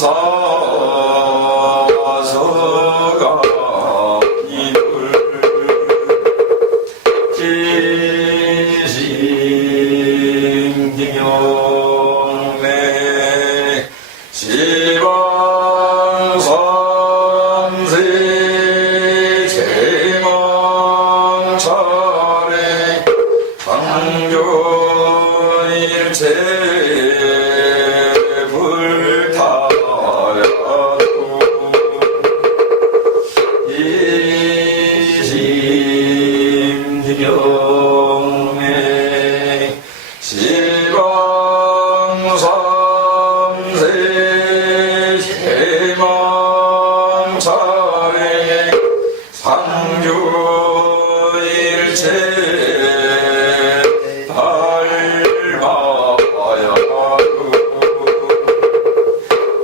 Oh.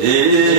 Yeah.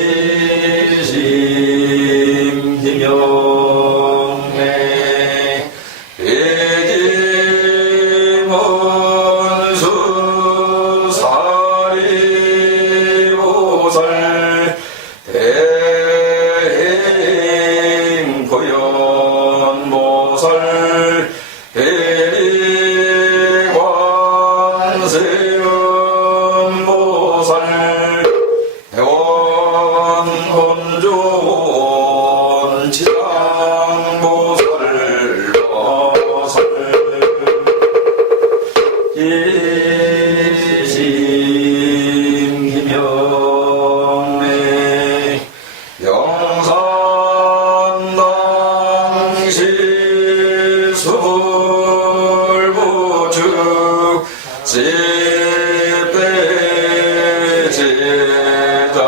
시다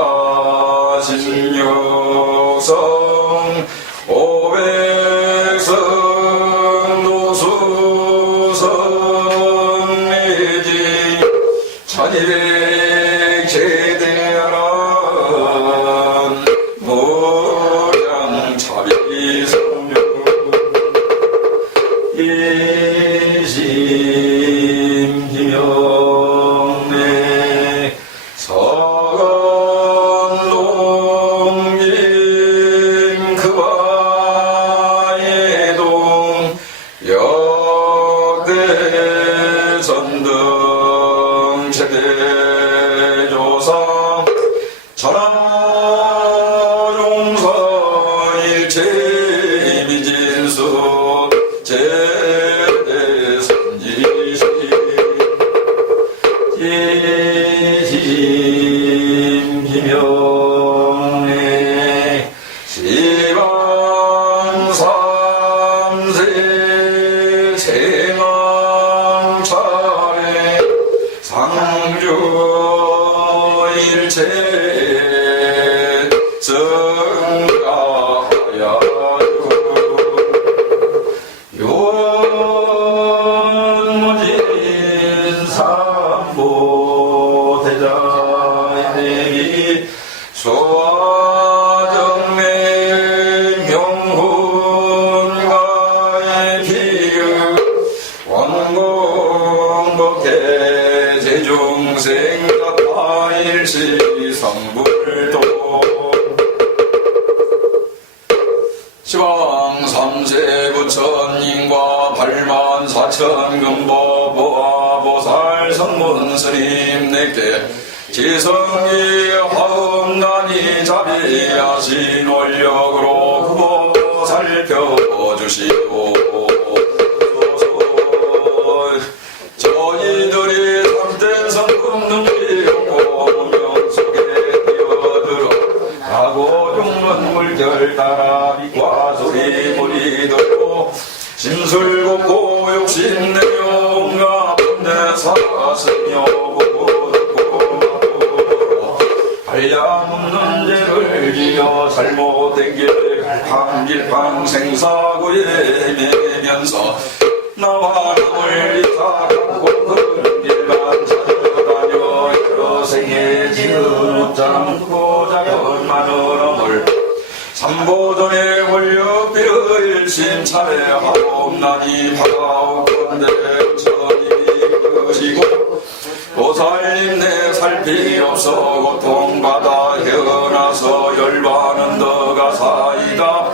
진유서 Só 심기며 때 지성이 하옵나니 자비하신 원력으로 후보 살펴주시오 저희들이 참된 성품 눈이 없고 무명 속에 뛰어들어 가고 죽는 물결 따라 지어 잘못된 길 한길방 생사고에 매면서 나와 남을 이사하고 그런 길만 찾아다녀 여러 생에 지은 웃자고 작은 마늘어물 삼보전의 원력비를 일심 참회하고 나니 바라오건대 천이 그시고 보살님 내 살피 없어 고통받아 열반은 더가 사이다.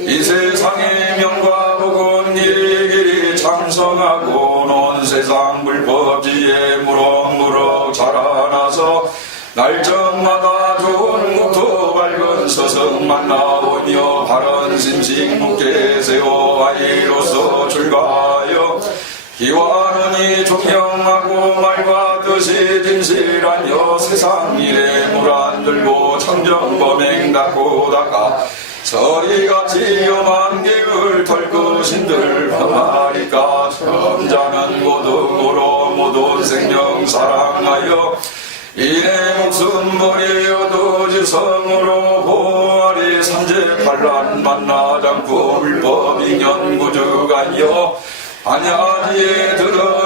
이 세상의 명과 복은 길이길이 창성하고 논 세상 불법지에 무럭무럭 자라나서 날짜마다 좋은 국토 밝은 서성 만나오며 바른 심식 묵게 세워 아이로서 출가하여 기와는이 존경하고 말과 뜻이 진실하여 세상 일에 물안 들고 청정범행 닦고 닦아 서리같이 엄한 객을 털고 신들 험하리까 점자는 고등으로 모든 생명 사랑하여 이내 목숨 버리어도 지성으로 보아리 삼재 반란 만나장구 불법 인연 구주간여 안야지에 드러나고 보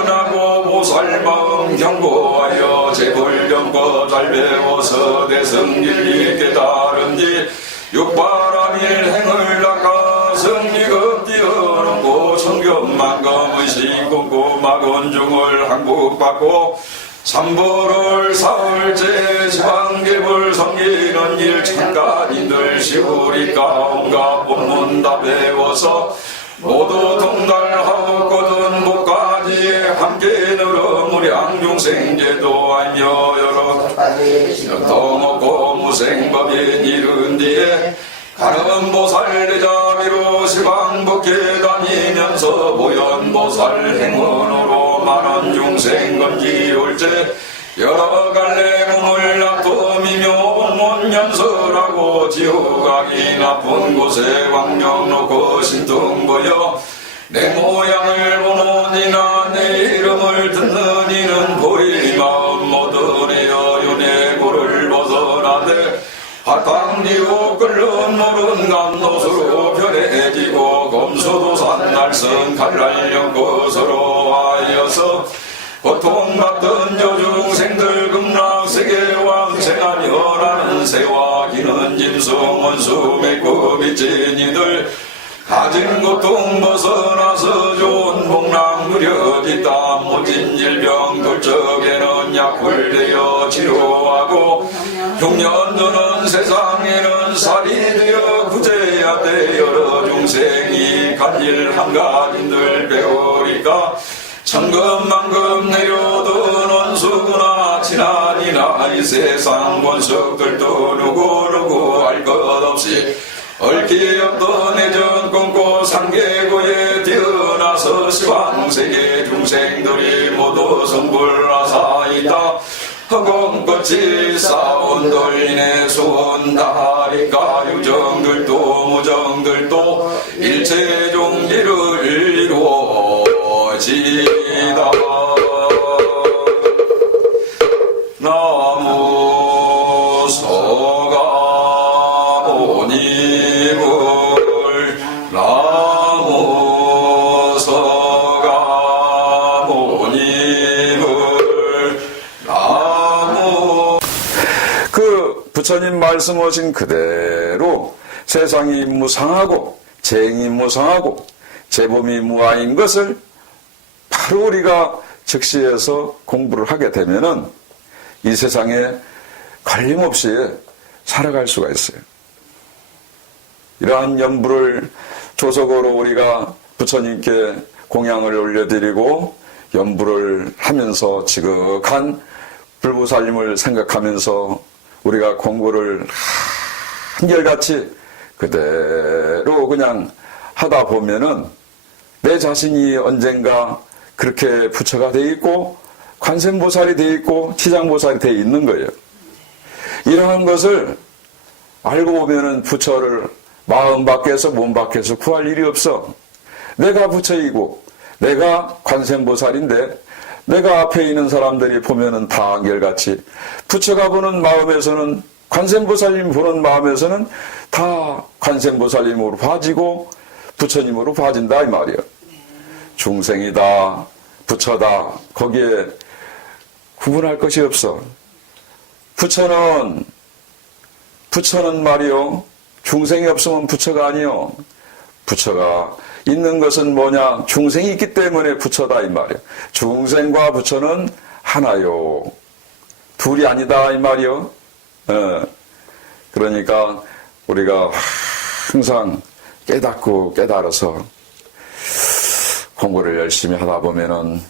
살 마음 경고하여 제불경거 잘 배워서 대승진리 깨달은 뒤 육바라밀 행을 낚아 승리급 뛰어넘고 청견만검 의식 공고마 건중을 항복받고 삼보를 사흘째 시방계불 섬기는 일 참관인들 시우리까 온갖 본문 다 배워서 모두 함께 늘어 무량 중생제도 하며 여러 더 먹고 무생법인 이른 뒤에 가는 보살 대자비로 시방복해 다니면서 보현보살 행원으로 많은 중생 건지올제 여러 갈래 몸을 납품이며 온문 연설하고 지옥 가기 나쁜 곳에 왕령 놓고 신통 보여 내 모양을 보는 이나 내 이름을 듣는 이는 보리 마음 모두 내어 윤회고를 벗어나되 화탕지고 끓는 물은 감도수로 변해지고 검소도산 날선 갈랄령 것으로 하여서 고통받던 여중생들 급락세계 왕생하며 나는 새와 기는 짐승 원수 맺고 미친 이들 가진 고통 벗어나서 좋은 복랑 누려진다. 모진 질병 돌적에는 약을 대여 치료하고 흉년 드는 세상에는 살이 되어 구제야 돼. 여러 중생이 간일 한가진들 배우리까? 천금만금 내려도 논수구나 지난이나 이 세상 권석들도 누구누구 알 것 없이 없던 애전 꿈고 상계고에 태어나서 시방세계 중생들이 모두 성불나사이다. 허공꽃이 싸운 돌인의 수원 다하리까 유정들도 무정들도 일체 종지를 이루어지다 부처님 말씀하신 그대로 세상이 무상하고 재행이 무상하고 재범이 무아인 것을 바로 우리가 즉시해서 공부를 하게 되면은 이 세상에 걸림없이 살아갈 수가 있어요. 이러한 연부를 조석으로 우리가 부처님께 공양을 올려드리고 연부를 하면서 지극한 불보살님을 생각하면서 우리가 공부를 한결같이 그대로 그냥 하다 보면은 내 자신이 언젠가 그렇게 부처가 돼 있고 관세음보살이 돼 있고 치장보살이 돼 있는 거예요. 이러한 것을 알고 보면은 부처를 마음 밖에서 몸 밖에서 구할 일이 없어. 내가 부처이고 내가 관세음보살인데 내가 앞에 있는 사람들이 보면은 다 한결같이 부처가 보는 마음에서는 관세음보살님 보는 마음에서는 다 관세음보살님으로 봐지고 부처님으로 봐진다 이 말이야. 중생이다 부처다 거기에 구분할 것이 없어. 부처는 부처는 말이요 중생이 없으면 부처가 아니요 부처가 있는 것은 뭐냐? 중생이 있기 때문에 부처다 이 말이요 중생과 부처는 하나요. 둘이 아니다 이 말이요. 어, 그러니까 우리가 항상 깨닫고 깨달아서 공부를 열심히 하다 보면은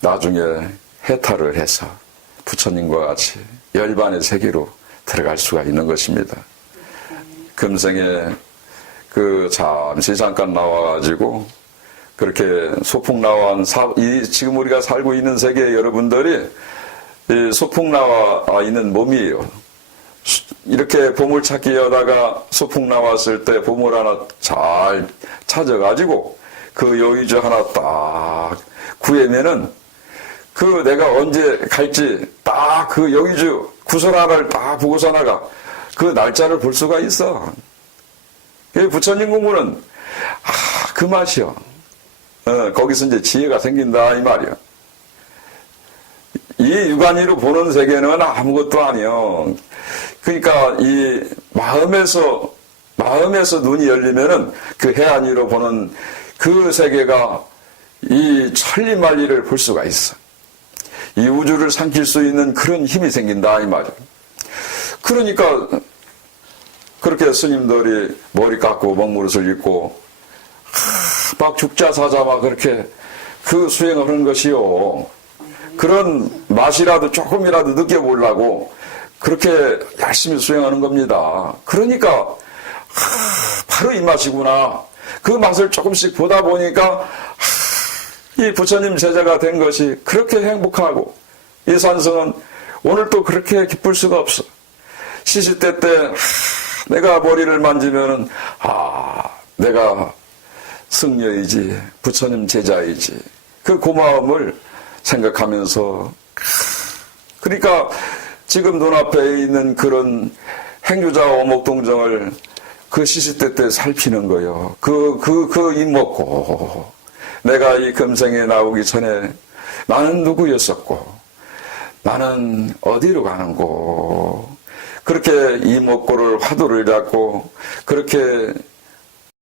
나중에 해탈을 해서 부처님과 같이 열반의 세계로 들어갈 수가 있는 것입니다. 금생에 그 잠시 잠깐 나와가지고 그렇게 소풍 나와 사, 이 지금 우리가 살고 있는 세계 여러분들이 이 소풍 나와 있는 몸이에요. 수- 이렇게 보물 찾기 하다가 소풍 나왔을 때 보물 하나 잘 찾아가지고 그 여의주 하나 딱 구해면은 그 내가 언제 갈지 딱 그 여기주 구설 하나를 딱 보고서 나가 그 날짜를 볼 수가 있어. 그 부처님 공부는 아 그 맛이요. 어, 거기서 이제 지혜가 생긴다 이 말이야. 이 육안위로 보는 세계는 아무것도 아니요. 그러니까 이 마음에서 마음에서 눈이 열리면은 그 해안 위로 보는 그 세계가 이 천리만리를 볼 수가 있어. 이 우주를 삼킬 수 있는 그런 힘이 생긴다 이 말이야. 그러니까 그렇게 스님들이 머리 깎고 먹무릇을 입고 하, 막 죽자 사자 막 그렇게 그 수행을 하는 것이요. 그런 맛이라도 조금이라도 느껴보려고 그렇게 열심히 수행하는 겁니다. 그러니까 하, 바로 이 맛이구나. 그 맛을 조금씩 보다 보니까 이 부처님 제자가 된 것이 그렇게 행복하고 이 산성은 오늘 또 그렇게 기쁠 수가 없어. 시시때 때 하, 내가 머리를 만지면은 아 내가 승려이지 부처님 제자이지 그 고마움을 생각하면서 그러니까 지금 눈앞에 있는 그런 행주자 오목동정을 그 시시때 때 살피는 거요. 그, 그, 그 입 먹고 내가 이 금생에 나오기 전에 나는 누구였었고 나는 어디로 가는고 그렇게 이목고를 화두를 잡고 그렇게